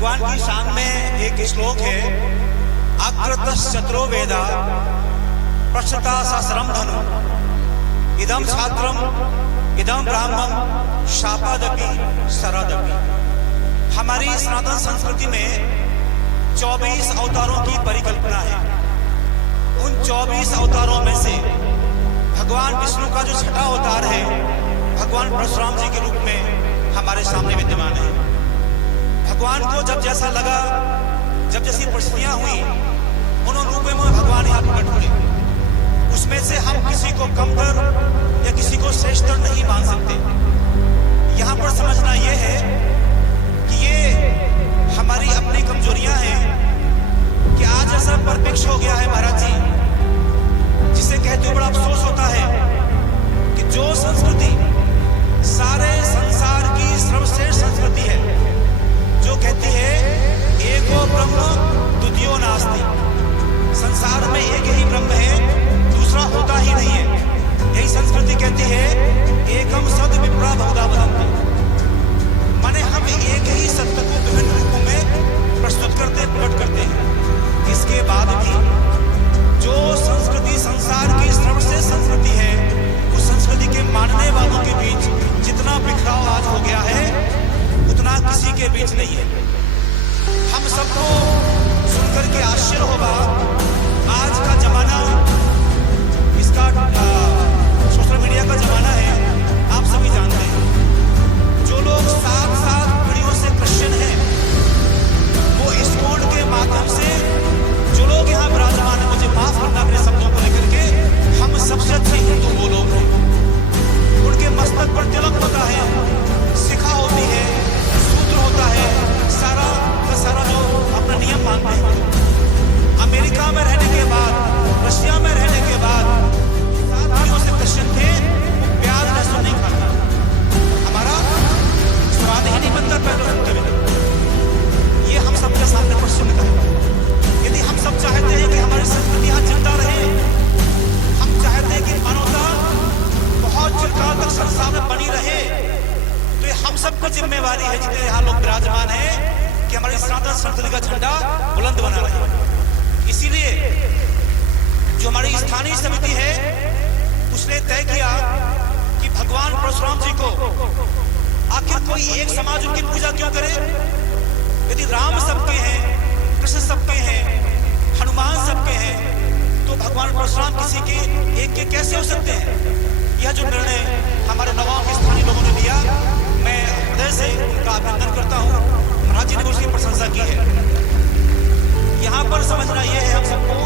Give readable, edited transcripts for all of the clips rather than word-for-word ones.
भगवान की शान में एक श्लोक है, अकृतश्चत्रो वेदा पश्यता सहस्रम धनु इदम छात्रम इदम ब्राह्मण शापादपि शरदपि। हमारी सनातन संस्कृति में 24 अवतारों की परिकल्पना है। उन 24 अवतारों में से भगवान विष्णु का जो छठा अवतार है, भगवान परशुराम जी के रूप में हमारे सामने विद्यमान है। भगवान को जब जैसा लगा, जब जैसी परिस्थितियां हुई, उन रूपों में भगवान यहाँ प्रकट हुए। उसमें से हम किसी को कमतर या किसी को श्रेष्ठतर नहीं मान सकते। यहाँ पर समझना यह है कि ये हमारी अपनी कमजोरियां हैं कि आज ऐसा परिपेक्ष हो गया है महाराज जी, जिसे कहते हुए बड़ा अफसोस होता है कि जो संस्कृति सारे संसार की सर्वश्रेष्ठ संस्कृति है, जो कहती है एको ब्रह्म द्वितीयो नास्ति, संसार में एक ही ब्रह्म है, दूसरा होता ही नहीं है। यही संस्कृति कहती है एकम सद विप्रा बहुधा वदन्ति, माने हम एक ही सत्य को विभिन्न रूपों में प्रस्तुत करते प्रकट करते हैं। इसके बाद भी जो संस्कृति संसार की सर्वश्रेष्ठ संस्कृति है, उस संस्कृति के मानने वालों के बीच जितना बिखराव आज हो गया है, उतना किसी के बीच नहीं है। हम सबको सुनकर के आश्चर्य होगा, आज का जमाना, इसका सोशल मीडिया का जमाना है, आप सभी जानते हैं। जो लोग 7 पीढ़ियों से क्रिश्चियन हैं, वो इस्कॉन के माध्यम से जो लोग यहाँ विराजमान हैं, मुझे माफ करना अपने शब्दों को लेकर के, हम सबसे अच्छे हिंदू वो लोग हैं। उनके मस्तक पर तिलक होता है, शिखा होती है, सूत्र होता है, सारा का सारा जो अपना नियम मानते हैं। अमेरिका में रहने के बाद, रशिया में रहने के बाद 7 पीढ़ियों से क्रिश्चियन थे, वो प्याज लहसुन नहीं खाता। हमारा स्वाद ही नहीं बनता पहले सुनते हुए। ये हम सबके सामने प्रश्न का है। यदि हम सब चाहते हैं कि हमारी संस्कृति यहाँ जिंदा रहे, हम चाहते हैं कि मानवता बहुत चिरकाल तक संसार में बनी रहे, तो ये हम सबकी जिम्मेवारी है, जितने यहाँ लोग विराजमान हैं, कि हमारी सनातन संस्कृति का झंडा बुलंद बना रहे। इसीलिए जो हमारी स्थानीय समिति है, उसने तय किया कि भगवान परशुराम जी को आखिर कोई एक समाज उनकी पूजा क्यों करे। यदि राम सबके हैं, कृष्ण सबके हैं, हनुमान सबके हैं, तो भगवान परशुराम किसी के एक के कैसे हो सकते हैं। यह जो निर्णय हमारे नवाब के स्थानीय लोगों ने लिया, मैं हृदय से उनका अभिनंदन करता हूँ। महाराज जी ने उसकी प्रशंसा की है। यहाँ पर समझना यह है हम सबको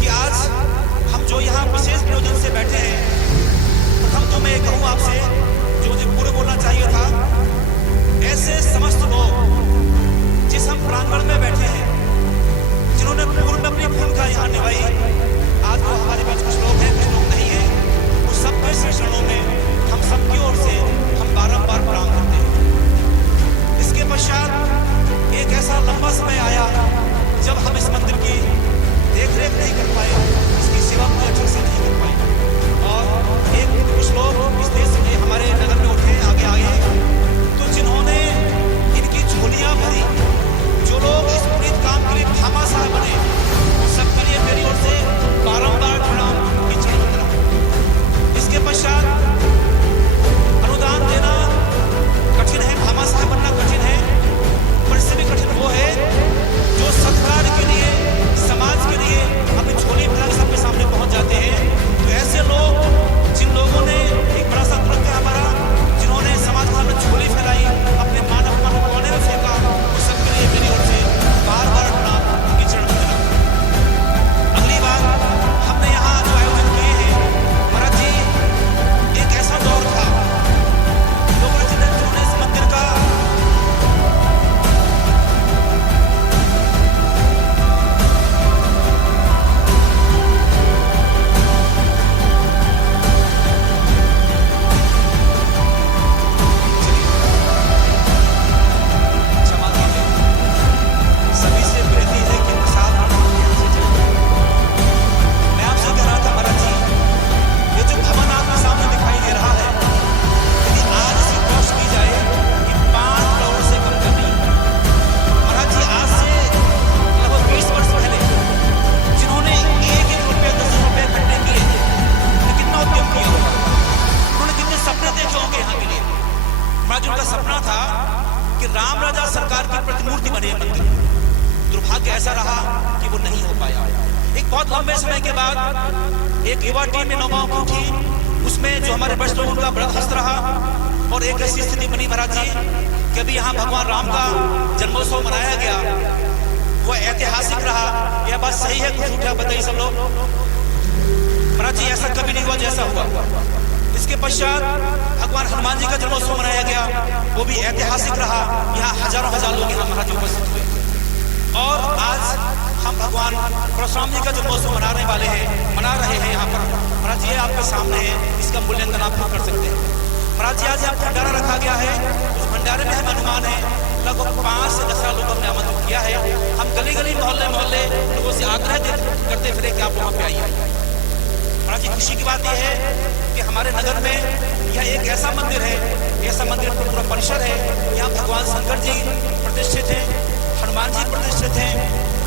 कि आज हम जो यहाँ विशेष प्रयोजन से बैठे हैं, प्रथम तो मैं कहूँ आपसे, जो मुझे पूरे बोलना चाहिए था, ऐसे समस्त लोग जिस हम प्रांगण में बैठे हैं, जिन्होंने पूर्व में अपनी भूमिका यहाँ निभाई, आज वो हमारे बीच कुछ लोग हैं, कुछ लोग नहीं है, वो सबके श्री चरणों में हम सबकी ओर से हम बारंबार प्रणाम करते हैं। इसके पश्चात एक ऐसा लंबा समय आया जब हम इस मंदिर की देखरेख नहीं कर पाए, इसकी सेवा को अच्छे से नहीं कर पाए, और कुछ लोग इस देश के हमारे नगर में उठे, आगे सपना था कि राम राजा सरकार की प्रतिमूर्ति बने मंदिर। दुर्भाग्य ऐसा रहा कि वो नहीं हो पाया। एक बहुत लंबे समय के बाद एक युवा टीम में नौगांव की थी, उसमें जो हमारे बड़े लोग उनका बड़ा हस्त रहा और एक ऐसी स्थिति बनी महाराज जी कि अभी यहाँ भगवान राम का जन्मोत्सव मनाया गया, वो ऐतिहासिक रहा। यह बात सही है कुछ झूठा बताइए सब लोग? महाराज जी ऐसा कभी नहीं हुआ जैसा हुआ। इसके पश्चात भगवान हनुमान जी का जन्मोत्सव मनाया गया, वो भी ऐतिहासिक रहा। यहाँ हजारों हजार लोग यहाँ महाराज उपस्थित हुए और आज हम भगवान परशुराम जी का जन्मोत्सव मना रहे हैं यहाँ पर। महाराज जी आपके सामने है, इसका मूल्यांकन आप कर सकते हैं। महाराज जी आज यहाँ भंडारा रखा गया है, उस भंडारे में हमें अनुमान है लगभग 5 से 10 लोगों ने आमंत्रित किया है। हम गली गली मोहल्ले मोहल्ले लोगों से आग्रह करते फिरे कि आप वहाँ पे आइए। महाराज जी खुशी की बात यह है कि हमारे नगर में यह एक ऐसा मंदिर है, ऐसा मंदिर पूरा परिसर है, यहाँ भगवान शंकर जी प्रतिष्ठित हैं, हनुमान जी प्रतिष्ठित हैं,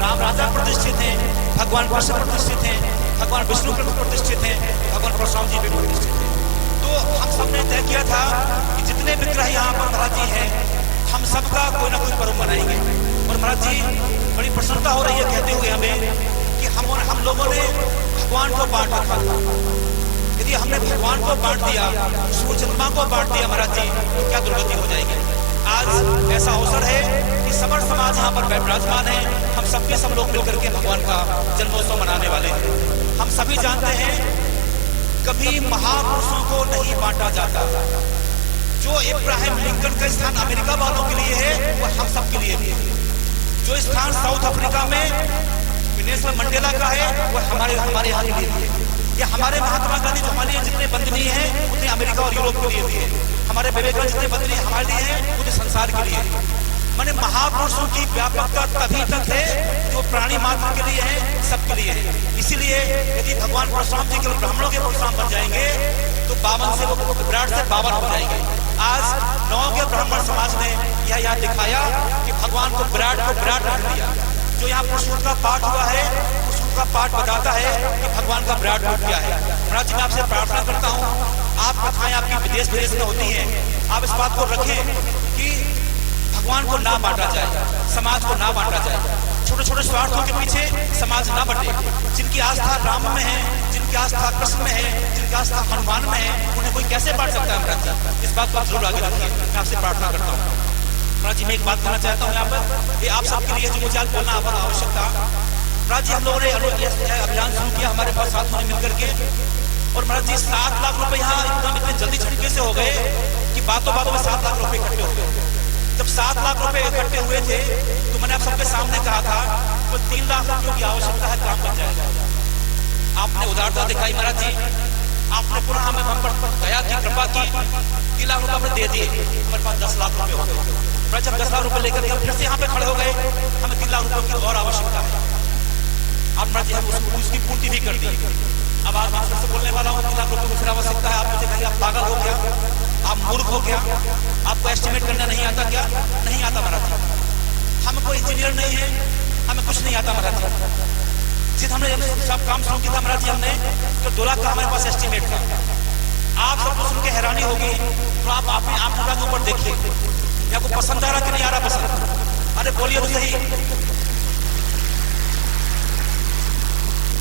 राम राजा प्रतिष्ठित हैं, भगवान कृष्ण प्रतिष्ठित हैं, भगवान विष्णु प्रतिष्ठित हैं, भगवान परशुराम जी भी प्रतिष्ठित हैं। तो हम सबने तय किया था कि जितने विग्रह यहाँ पर महाराज जी हैं, हम सबका कोई ना कोई पर्व मनाएंगे। और महाराज जी बड़ी प्रसन्नता हो रही है कहते हुए हमें कि हम लोगों ने भगवान को बांट रखा था। यदि हमने भगवान को बांट दिया, सूर्यचंद्रमा को बांट दिया महाराज जी, तो क्या दुर्गति हो जाएगी। आज ऐसा अवसर है कि समस्त समाज यहाँ पर विराजमान है, हम सबके सब लोग मिलकर के भगवान का जन्मोत्सव मनाने वाले हैं। हम सभी जानते हैं कभी महापुरुषों को नहीं बांटा जाता। जो इब्राहिम लिंकन का स्थान अमेरिका वालों के लिए है, वो हम सब के लिए भी है। जो स्थान साउथ अफ्रीका में नेल्सन मंडेला का है, वो हमारे यहाँ के लिए भी है। या हमारे महात्मा गांधी जो हमारे लिए जितने वंदनीय हैं, उतने अमेरिका और यूरोप के लिए भी है। हमारे विवेकानंद जितने वंदनीय हमारे लिए हैं, उतने संसार के लिए है। माने महापुरुषों की व्यापकता तभी तक है जो प्राणी मात्र के लिए है, सबके लिए है। इसीलिए यदि भगवान परशुराम जी केवल ब्राह्मणों के परशुराम बन जाएंगे तो 52 से वो विराट से 52 हो जाएंगे। आज 9 के ब्राह्मण समाज ने यह यहाँ दिखाया कि भगवान को विराट रख दिया। जो यहाँ पुष्प का पाठ हुआ है, पुष्प का पाठ बताता है कि भगवान का विराट रूप क्या है। महाराज जी मैं आपसे प्रार्थना करता हूँ, आप कथाएं आपकी विदेश में होती हैं, आप इस बात को रखें कि भगवान को ना बांटा जाए, समाज को ना बांटा जाए। छोटे छोटे स्वार्थों के पीछे समाज ना बटे। जिनकी आस्था राम में है, जिनकी आस्था कृष्ण में है, जिनकी आस्था हनुमान में है, उन्हें कोई कैसे बांट सकता है। महाराज जी इस बात को आप जरूर आगे रखिए, मैं आपसे प्रार्थना करता हूँ। महाराज जी मैं एक बात कहना चाहता हूँ यहाँ पर, ये आप सबके लिए जो मुझे आज बोलना आवश्यक था। महाराज जी हम लोगों ने अभियान शुरू किया हमारे पास साथियों ने मिलकर के, और महाराज जी 7 लाख रुपए यहाँ एकदम इतने जल्दी झटके से हो गए कि बातों में 7 लाख रुपए इकट्ठे हो गए। जब 7 लाख रुपए इकट्ठे हुए थे तो मैंने आप सबके सामने कहा था तो 3 लाख रुपयों की आवश्यकता है, काम बन जाएगा। आपने उदारता दिखाई महाराज जी, आपने पुनः हमें हम पर दया की, कृपा की, 3 लाख रुपए दे दिए। हमारे पास 10 लाख रुपए हो गए। जब 10 लाख रुपए लेकर हम फिर से यहाँ पे खड़े हो गए, हमें 3 लाख रुपए की और आवश्यकता है। आप महाराज जी हम उसकी पूर्ति भी कर दी। अब आप से बोलने वाला हूँ 3 लाख रुपए की फिर आवश्यकता है। आप मुझे कहेंगे आप पागल हो गया, आप मूर्ख हो गया, आपको एस्टिमेट करना नहीं आता क्या? नहीं आता महाराज जी, हम कोई इंजीनियर नहीं है, हमें कुछ नहीं आता महाराज जी। जिस हमने सब काम शुरू किया था महाराज जी हमने, तो 2 लाख का हमारे पास एस्टिमेट था। आप सबको सुन के हैरानी होगी, तो आप अपने आंखों के ऊपर देखिए, या आपको पसंद आ रहा कि नहीं आ रहा पसंद? अरे बोलिए तो सही।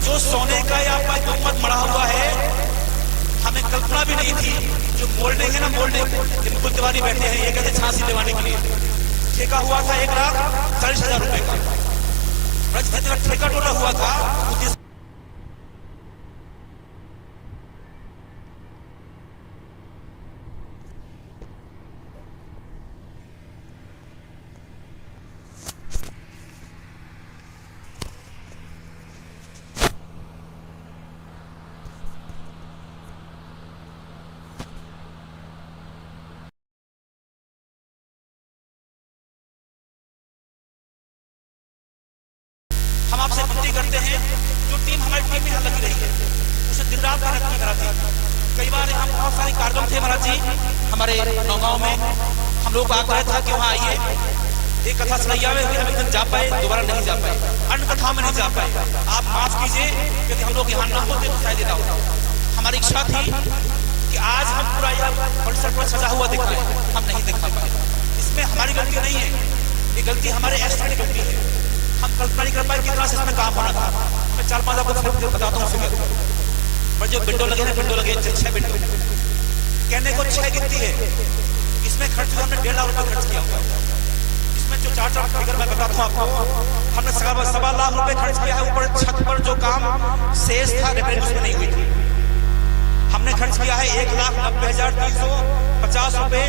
जो सोने का या कीमत बढ़ा हुआ है, हमें कल्पना भी नहीं थी। जो मोल्डिंग है ना, मोल्डिंग मुकुल तिवारी बैठे हैं, ये कहते झांसी दिलवाने के लिए ठेका हुआ था 1,40,000 रुपए का। ठेका टोला हुआ था हम आपसे विनती करते हैं, जो टीम हमारी टीम में यहाँ लगी रही है उसे दिन रात मेहनत की महाराज जी। कई बार हम बहुत सारे कार्यक्रम थे महाराज जी हमारे नौगांव में, हम लोग आग्रह था कि वहाँ आइए, एक कथा सुनैया में हम एक दिन जा पाए, दोबारा नहीं जा पाए, अन्य कथा में नहीं जा पाए। आप माफ कीजिए क्योंकि हम लोग यहाँ ना होते तो शायद ना होता। हमारी इच्छा थी कि आज हम पूरा यह परिसर पर सजा हुआ दिखाएं, हम नहीं दिखा पाए। गलती नहीं है, ये गलती हमारे एक्स्ट्रा की गलती है। हम कल्पना नहीं कर पाए कितना से इसमें काम होना था। मैं 4-5 आपको बताता हूँ फिगर। पर जो विंडो लगे ना, विंडो लगे 6 विंडो, कहने को 6 गिनती है, इसमें खर्च हुआ हमने 1.5 लाख रुपए खर्च किया हुआ। इसमें जो 4 फिगर मैं बताता हूँ आपको, हमने 1.25 लाख रुपए खर्च किया है। ऊपर छत पर जो काम शेष था रिपेयरिंग उसमें नहीं हुई थी, हमने खर्च किया है 1,90,350 रुपए।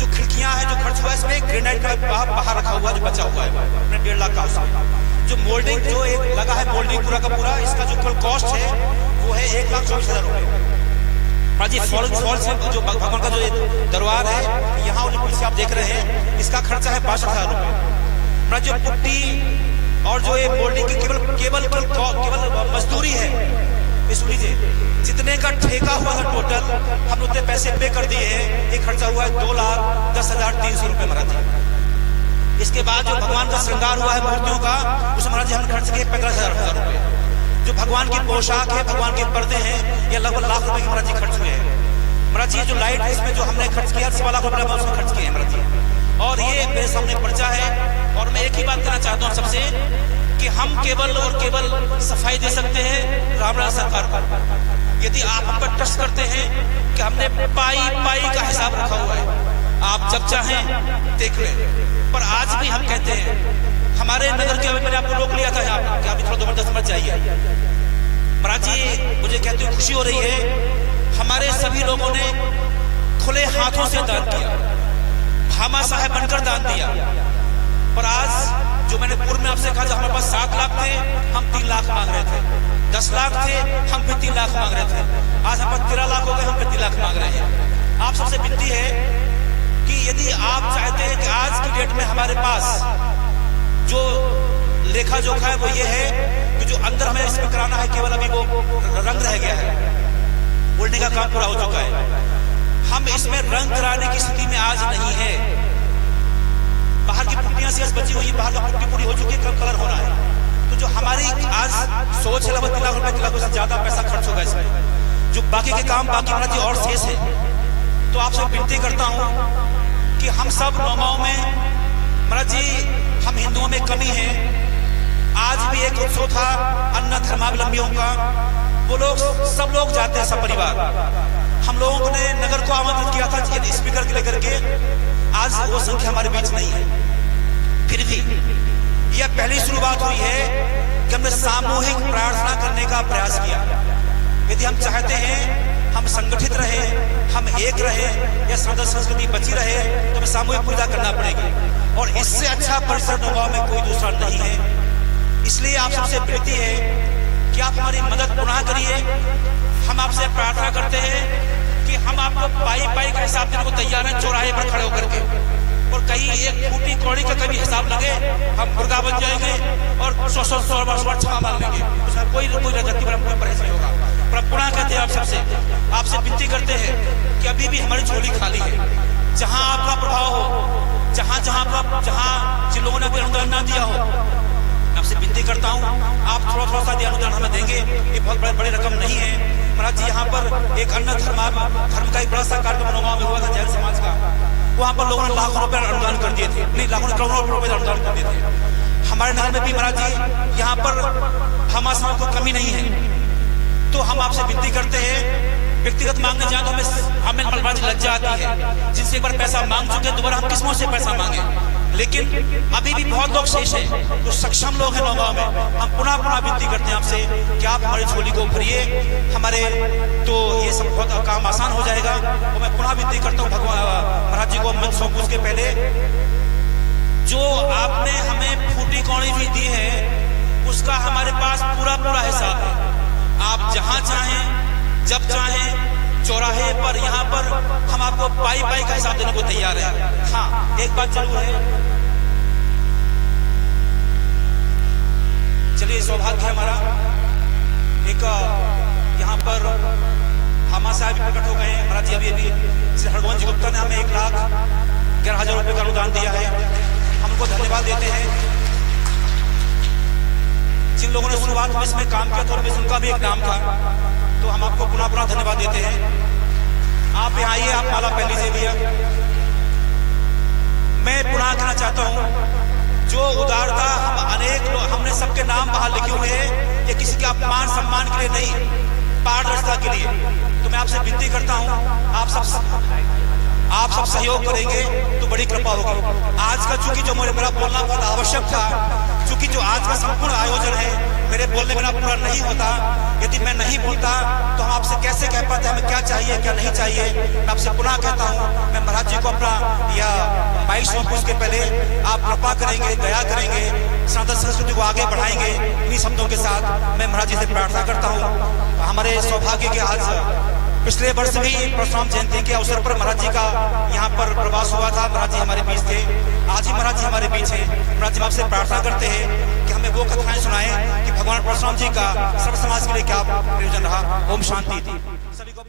जो खिड़कियां हैं जो खर्च हुआ है इसमें ग्रेनाइट का बाहर रखा हुआ जो बचा हुआ है अपने 1.5 लाख का उसमें। जो मोल्डिंग जो एक लगा है मोल्डिंग पूरा का पूरा, इसका जो कुल कॉस्ट है वो है 1,24,000 रुपए। हाँ जी, फॉल जो भगवान का जो दरबार है यहाँ उन्हीं से आप देख रहे हैं, इसका खर्चा है 62,000 रुपए। जो पुट्टी और जो ये मोल्डिंग की केवल मजदूरी है, सुन लीजिए, जितने का ठेका हुआ था टोटल हम उतने पैसे पे कर दिए हैं। ये खर्चा हुआ है 2,10,300 रुपए महाराज जी। इसके बाद जो भगवान का श्रृंगार हुआ है मूर्तियों का, उसमें महाराज जी हमने खर्च किए 15,000 रुपए। जो भगवान की पोशाक है, भगवान के पर्दे हैं, ये लगभग लाख रुपए के महाराज जी खर्च हुए हैं। महाराज जी जो लाइट है इसमें जो हमने खर्च किया 1.25 लाख रुपए उसमें खर्च किए हैं महाराज जी। और ये मेरे सामने पर्चा है। और मैं एक ही बात कहना चाहता हूँ सबसे कि हम केवल और केवल सफाई दे सकते हैं रामलाल सरकार को। यदि आप हम पर ट्रस्ट करते हैं कि हमने पाई का हिसाब रखा हुआ है, आप जब चाहें देख लें। पर आज भी हम कहते हैं हमारे नगर के, मैंने आपको रोक लिया था यहाँ कि आप थोड़ा जबरदस्त मत जाइए महाराज जी। मुझे कहते हुए खुशी हो रही है, हमारे सभी लोगों ने खुले हाथों से दान किया, भामा साहब बनकर दान दिया। पर आज जो मैंने पूर्व में आपसे कहा, हमारे पास 7 लाख थे, हम 3 लाख मांग रहे थे। 10 लाख थे, हम फिर 3 लाख मांग रहे थे। आज हमारे पास 13 लाख हो गए, हम फिर 3 लाख मांग रहे हैं। आप सबसे विनती है कि यदि आप चाहते हैं कि आज की डेट में हमारे पास जो लेखा जोखा है वो ये है कि जो अंदर हमें इसमें कराना है केवल अभी वो रंग रह गया है, बोलने का काम पूरा हो चुका है। हम इसमें रंग कराने की स्थिति में आज नहीं है। बाहर की पुट्टियां से बची हुई, बाहर का पुट्टी पूरी हो चुकी है, कलर होना है। तो जो हमारी आज सोच है 3 लाख रुपए, 3 लाख से ज्यादा पैसा खर्च होगा इसमें। जो बाकी के काम बाकी महाराज जी और शेष है। तो आपसे विनती करता हूं कि हम सब नौमाओं में महाराज जी, हम हिंदुओं में कमी है। आज भी एक उत्सव था अन्न धर्मावलंबियों का, वो लोग सब लोग जाते हैं, सब परिवार। हम लोगों ने नगर को आमंत्रित किया था स्पीकर के लेकर के, आज वो संख्या हमारे बीच नहीं है। फिर भी यह पहली शुरुआत हुई है कि हमने सामूहिक प्रार्थना करने का प्रयास किया। यदि हम चाहते हैं हम संगठित रहे, हम एक रहे, या सनातन संस्कृति बची रहे, तो हमें सामूहिक पूजा करना पड़ेगी। और इससे अच्छा परिसर नौगांव में कोई दूसरा नहीं है। इसलिए आप सबसे विनती है कि आप हमारी मदद पुनः करिए। हम आपसे प्रार्थना करते हैं कि हम आपको पाई का हिसाब देने को तैयार हैं, चौराहे पर खड़े होकर के। और कहीं एक फूटी कौड़ी का कभी हिसाब लगे, हम मुर्गा बन जाएंगे और 100 क्षमा मांग लेंगे। उसका कोई रजती पर हम कोई परहेज नहीं होगा। पर पुनः कहते हैं आप सबसे, आपसे विनती करते हैं कि अभी भी हमारी झोली खाली है। जहां आपका प्रभाव हो, जहां जिन लोगों ने अभी अनुदान ना दिया हो, आपसे विनती करता हूं आप थोड़ा सा अनुदान हमें देंगे। ये बहुत बड़ी रकम नहीं है महाराज जी। यहाँ पर एक अन्य धर्म का एक बड़ा सा कार्यक्रम नौगांव में हुआ था जैन समाज का, वहां पर लोगों ने लाखों रुपए अनुदान कर दिए थे, नहीं लाखों करोड़ों रुपए अनुदान कर दिए थे। हमारे नगर में भी महाराज जी यहाँ पर भामाशाह को कमी नहीं है। तो हम आपसे विनती करते हैं, व्यक्तिगत मांगने जाए तो हमें महाराज लज्जा आती है। जिनसे एक बार पैसा मांग चुके दोबारा हम किस मुंह से पैसा मांगे। लेकिन अभी भी बहुत लोग शेष हैं, जो सक्षम लोग हैं नौगांव में। हम पुनः विनती करते हैं आपसे कि आप हमारी झोली को भरिए, हमारे तो ये सब बहुत काम आसान हो जाएगा। और मैं पुनः विनती करता हूँ भगवान महाराज जी को मंच सौंपने उसके पहले, जो आपने हमें फूटी कौड़ी भी दी है उसका हमारे पास पूरा हिसाब है। आप जहां चाहें, जब चाहें, चौराहे पर, यहाँ पर हम आपको पाई का हिसाब देने को तैयार है। हाँ, एक बात जरूर है, चलिए सौभाग्य है हमारा, एक यहाँ पर भामा साहब भी प्रकट हो गए हैं महाराज जी। अभी श्री हरगोविंद गुप्ता ने हमें 1,11,000 रुपए का अनुदान दिया है, हम उनको धन्यवाद देते हैं। जिन लोगों ने शुरुआत में इसमें काम किया तो उनका भी एक नाम था, तो हम आपको पुनः धन्यवाद देते हैं। आप यहाँ आइए, आप माला पहन लीजिए भैया। मैं पुनः कहना चाहता हूँ, जो उदारता हम अनेक लोग, हमने सबके नाम बाहर लिखे हुए हैं, ये किसी के अपमान सम्मान के लिए नहीं, पारदर्शिता के लिए। तो मैं आपसे विनती करता हूँ, आप सब सहयोग करेंगे तो बड़ी कृपा होगी। आज का चूंकि जो मेरा बोलना बहुत आवश्यक था, चूंकि जो आज का संपूर्ण आयोजन है मेरे बोलने मेरा पूरा नहीं होता, यदि मैं नहीं बोलता तो हम आपसे कैसे कह पाते हमें क्या चाहिए क्या नहीं चाहिए। मैं आपसे पुनः कहता हूँ, मैं महाराज जी को अपना या 22 पुष्प के पहले आप कृपा करेंगे, दया करेंगे, सनातन संस्कृति को आगे बढ़ाएंगे। इन्हीं शब्दों के साथ मैं महाराज जी से प्रार्थना करता हूँ। हमारे सौभाग्य के आज पिछले वर्ष भी परशुराम जयंती के अवसर पर महाराज जी का यहाँ पर प्रवास हुआ था, महाराज जी हमारे बीच थे, आज ही महाराज जी हमारे बीच हैं। महाराज जी आपसे प्रार्थना करते हैं कि हमें वो कथाएं सुनाएं कि भगवान परशुराम जी का सर्व समाज के लिए क्या प्रयोजन रहा। ओम शांति थी सभी को।